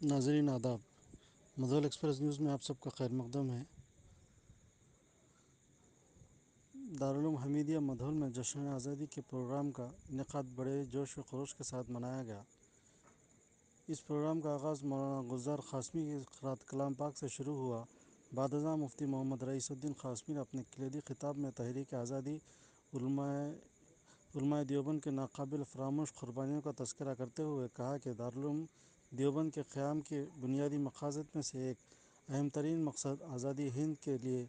ناظرین آداب، مدھول express news میں آپ سب کا خیر مقدم ہے۔ دارالعلوم حمیدیہ مدھول میں جشن آزادی کے پروگرام کا انعقاد بڑے جوش و خروش کے ساتھ منایا گیا۔ اس پروگرام کا آغاز مولانا گلزار قاسمی کے قراءت کلام پاک سے شروع ہوا۔ بعد ازاں مفتی محمد رئیس الدین قاسمی نے اپنے کلیدی خطاب میں تحریک آزادی، علماء دیوبند کے ناقابل فراموش قربانیوں کا تذکرہ کرتے ہوئے کہا کہ دارالعلوم دیوبند کے قیام کے بنیادی مقاصد میں سے ایک اہم ترین مقصد آزادی ہند کے لیے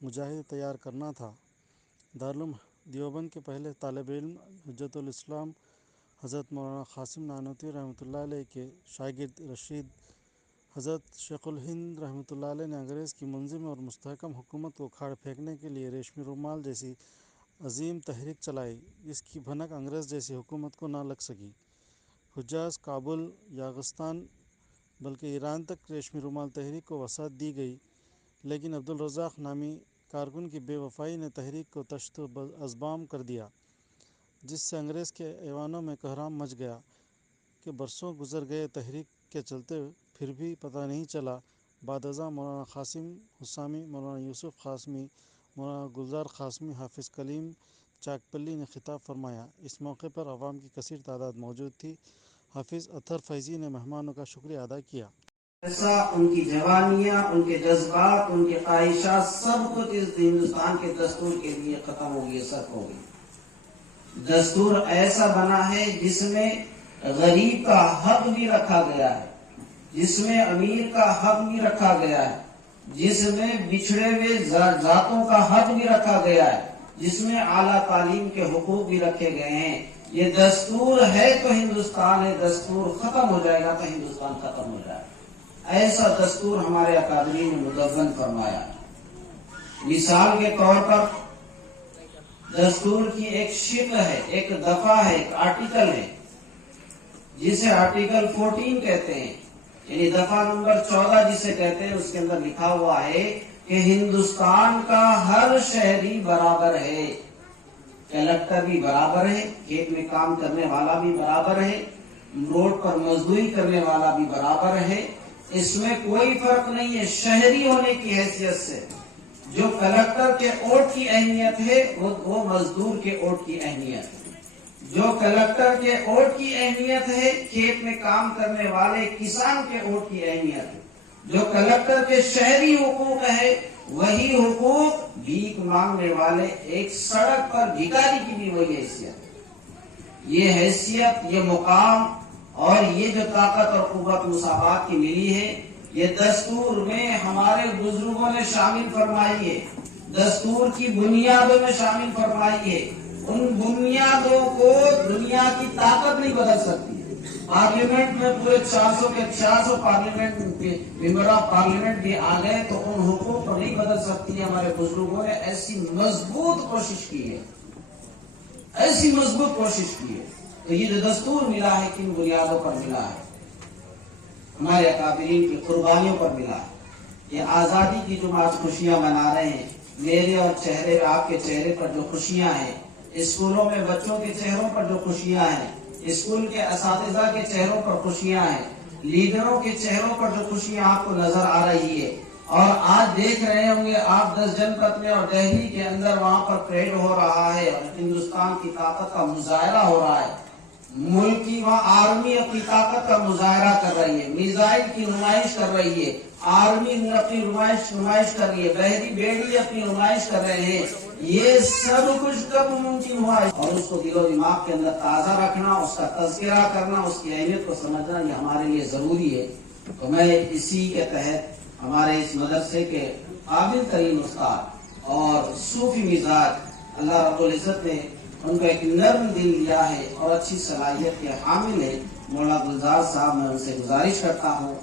مجاہد تیار کرنا تھا۔ دارالعلوم دیوبند کے پہلے طالب علم حجت الاسلام حضرت مولانا قاسم نانوتوی رحمۃ اللہ علیہ کے شاگرد رشید حضرت شیخ الہند رحمۃ اللہ علیہ نے انگریز کی منظم اور مستحکم حکومت کو کھاڑ پھینکنے کے لیے ریشمی رومال جیسی عظیم تحریک چلائی، جس کی بھنک انگریز جیسی حکومت کو نہ لگ سکی۔ حجاز، کابل، یاغستان بلکہ ایران تک ریشمی رومال تحریک کو وسعت دی گئی، لیکن عبدالرزاق نامی کارکن کی بے وفائی نے تحریک کو تشت و اذبام کر دیا، جس سے انگریز کے ایوانوں میں کوہرام مچ گیا کہ برسوں گزر گئے تحریک کے چلتے پھر بھی پتہ نہیں چلا۔ بعد ازاں مولانا قاسم حسامی، مولانا یوسف قاسمی، مولانا گلزار قاسمی، حافظ کلیم چاکپلی نے خطاب فرمایا۔ اس موقع پر عوام کی کثیر تعداد موجود تھی۔ حافظ اطہر فیضی نے مہمانوں کا شکریہ ادا کیا۔ ایسا ان کی جوانیاں، ان کے جذبات، ان کی خواہشات سب کچھ اس ہندوستان کے دستور کے لیے ختم ہو گئی، سب ہو گئی۔ دستور ایسا بنا ہے جس میں غریب کا حق بھی رکھا گیا ہے، جس میں امیر کا حق بھی رکھا گیا ہے، جس میں بچھڑے ہوئے ذاتوں کا حق بھی رکھا گیا ہے، جس میں اعلیٰ تعلیم کے حقوق بھی رکھے گئے ہیں۔ یہ دستور ہے تو ہندوستان ہے، دستور ختم ہو جائے گا تو ہندوستان ختم ہو جائے گا۔ ایسا دستور ہمارے اکادرین نے مدون فرمایا۔ مثال کے طور پر دستور کی ایک شکل ہے، ایک دفعہ ہے، ایک آرٹیکل ہے، جسے آرٹیکل 14 کہتے ہیں، یعنی دفعہ نمبر 14 جسے کہتے ہیں۔ اس کے اندر لکھا ہوا ہے کہ ہندوستان کا ہر شہری برابر ہے، کلکٹر بھی برابر ہے، کھیت میں کام کرنے والا بھی برابر ہے، روڈ پر مزدوری کرنے والا بھی برابر ہے۔ اس میں کوئی فرق نہیں ہے شہری ہونے کی حیثیت سے۔ جو کلکٹر کے ووٹ کی اہمیت ہے وہ مزدور کے ووٹ کی اہمیت ہے۔ جو کلکٹر کے ووٹ کی اہمیت ہے کھیت میں کام کرنے والے کسان کے ووٹ کی اہمیت ہے۔ جو کلکٹر کے شہری حقوق ہے وہی حقوق بھیک مانگنے والے ایک سڑک پر بھکاری کی بھی وہی حیثیت۔ یہ حیثیت، یہ مقام اور یہ جو طاقت اور قوت مساوات کی ملی ہے، یہ دستور میں ہمارے بزرگوں نے شامل فرمائی ہے، دستور کی بنیادوں میں شامل فرمائی ہے۔ ان بنیادوں کو دنیا کی طاقت نہیں بدل سکتی۔ پارلیمنٹ میں پورے 400 کے 400 پارلیمنٹ ممبر آف پارلیمنٹ بھی آ گئے تو ان حقوق کو نہیں بدل سکتی۔ ہمارے بزرگوں نے ایسی مضبوط کوشش کی ہے، ایسی مضبوط کوشش کی ہے۔ تو یہ جو دستور ملا ہے کن بنیادوں پر ملا ہے؟ ہمارے اکابرین کی قربانیوں پر ملا ہے۔ یہ آزادی کی جو آج خوشیاں منا رہے ہیں، میرے اور چہرے آپ کے چہرے پر جو خوشیاں ہیں، اسکولوں میں بچوں کے چہروں پر جو خوشیاں ہیں، اسکول کے اساتذہ کے چہروں پر خوشیاں ہیں، لیڈروں کے چہروں پر جو خوشیاں آپ کو نظر آ رہی ہے، اور آج دیکھ رہے ہوں گے آپ 10 جنپت میں اور دہلی کے اندر وہاں پر پریڈ ہو رہا ہے اور ہندوستان کی طاقت کا مظاہرہ ہو رہا ہے۔ ملک کی وہاں آرمی اپنی طاقت کا مظاہرہ کر رہی ہے، میزائل کی نمائش کر رہی ہے، آرمی اپنی نمائش کر رہی ہے، بحری بیڑی اپنی نمائش کر رہے ہیں۔ یہ سب کچھ کب ممکن ہوا ہے؟ اور اس کو دل و دماغ کے اندر تازہ رکھنا، اس کا تذکرہ کرنا، اس کی اہمیت کو سمجھنا، یہ ہمارے لیے ضروری ہے۔ تو میں اسی کے تحت ہمارے اس مدرسے کے قابل ترین استاد اور صوفی مزاج، اللہ رب العزت نے ان کو ایک نرم دل دیا ہے اور اچھی صلاحیت کے حامل ہے، مولانا گلزار صاحب، میں ان سے گزارش کرتا ہوں